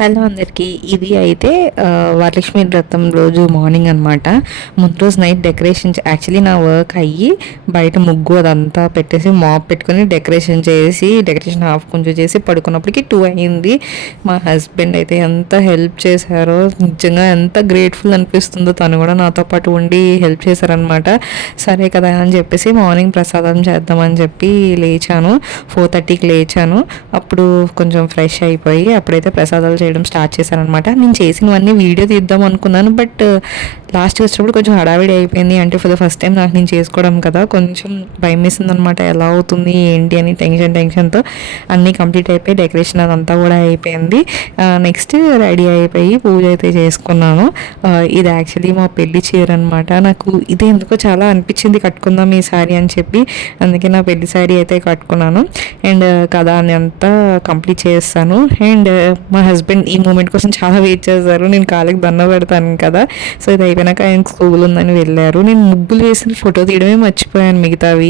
Hello అందరికీ. ఇది అయితే వరలక్ష్మి వ్రతం రోజు మార్నింగ్ అనమాట. ముందు రోజు నైట్ డెకరేషన్ యాక్చువల్లీ నా వర్క్ అయ్యి బయట ముగ్గు అదంతా పెట్టేసి మాప్ పెట్టుకొని డెకరేషన్ హాఫ్ కొంచెం చేసి పడుకున్నప్పటికీ 2 అయింది. మా హస్బెండ్ అయితే ఎంత హెల్ప్ చేశారో, నిజంగా ఎంత గ్రేట్ఫుల్ అనిపిస్తుందో. తను కూడా నాతో పాటు ఉండి హెల్ప్ చేశారనమాట. సరే కదా అని చెప్పేసి మార్నింగ్ ప్రసాదం చేద్దామని చెప్పి లేచాను. 4:30కి లేచాను. అప్పుడు కొంచెం ఫ్రెష్ అయిపోయి అప్పుడైతే ప్రసాదాలు చేయడం స్టార్ట్ చేశానమాట. నేను చేసినవన్నీ వీడియో తీద్దాం అనుకున్నాను, బట్ లాస్ట్కి వచ్చినప్పుడు కొంచెం హడావిడి అయిపోయింది. అంటే ఫర్ ద ఫస్ట్ టైం నాకు నేను చేసుకోవడం కదా, కొంచెం భయం వేసింది అనమాట. ఎలా అవుతుంది ఏంటి అని టెన్షన్తో అన్నీ కంప్లీట్ అయిపోయి డెకరేషన్ అదంతా కూడా అయిపోయింది. నెక్స్ట్ రెడీ అయిపోయి పూజ అయితే చేసుకున్నాను. ఇది యాక్చువల్లీ మా పెళ్లి చీర అనమాట. నాకు ఇది ఎందుకో చాలా అనిపించింది కట్టుకుందాం ఈ శారీ అని చెప్పి, అందుకే నా పెళ్లి శారీ అయితే కట్టుకున్నాను. అండ్ కదా అని అంతా కంప్లీట్ చేస్తాను. అండ్ మా హస్బెండ్ ఈ మూమెంట్ కోసం చాలా వెయిట్ చేశారు. నేను కాళ్ళకి దండ పెడతాను కదా, సో ఇది అయిపోయినాక ఆయన స్కూల్ ఉందని వెళ్ళారు. నేను ముగ్గులు వేసిన ఫోటో తీయడమే మర్చిపోయాను మిగతావి.